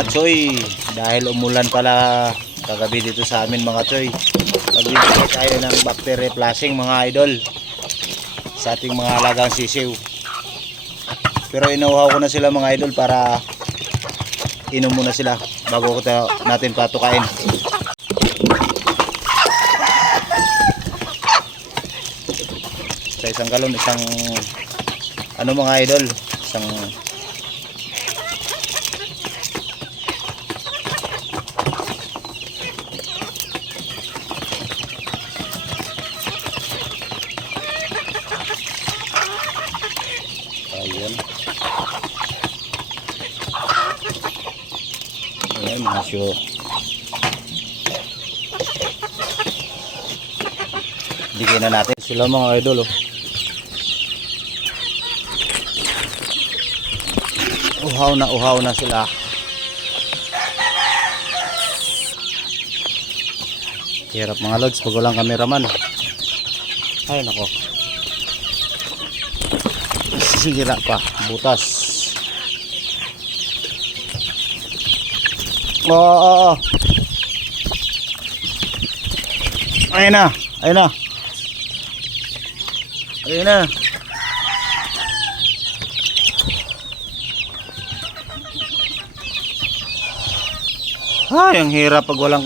mga choy, dahil umulan pala kagabi dito sa amin mga choy, magbibigay tayo ng bacteria flushing mga idol sa ating mga alagang sisiw. Pero inuuhaw ko na sila mga idol para inom muna sila bago ko natin patukain. Sa isang galon, isang ano mga idol, isang ayan. Ayan mga syo. Bigyan na natin sila mga idol oh. Uhaw na sila. Hirap mga lods pag walang cameraman. Ay nako. Sisira pa, butas. Oh. Ayun na. Ay, ang hirap pag walang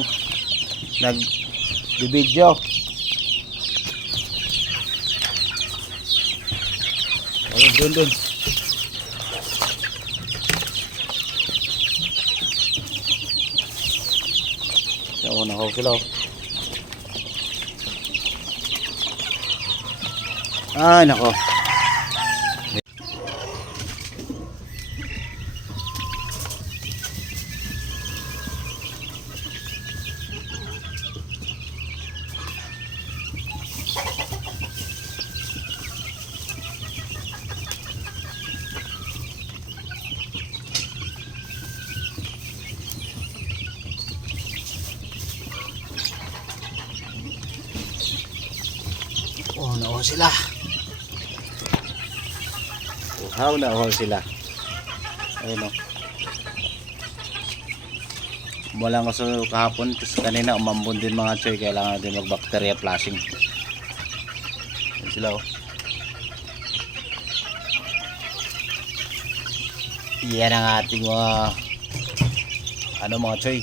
nag-video. Ayun, dun. Ako na ako sila. Ay, nako. Uhaw na sila. Ayun o. Walang kaso kahapon, tapos kanina umambon din mga choy, kailangan natin mag bacteria flushing. Ayun sila o. Yan ang ating mga mga choy,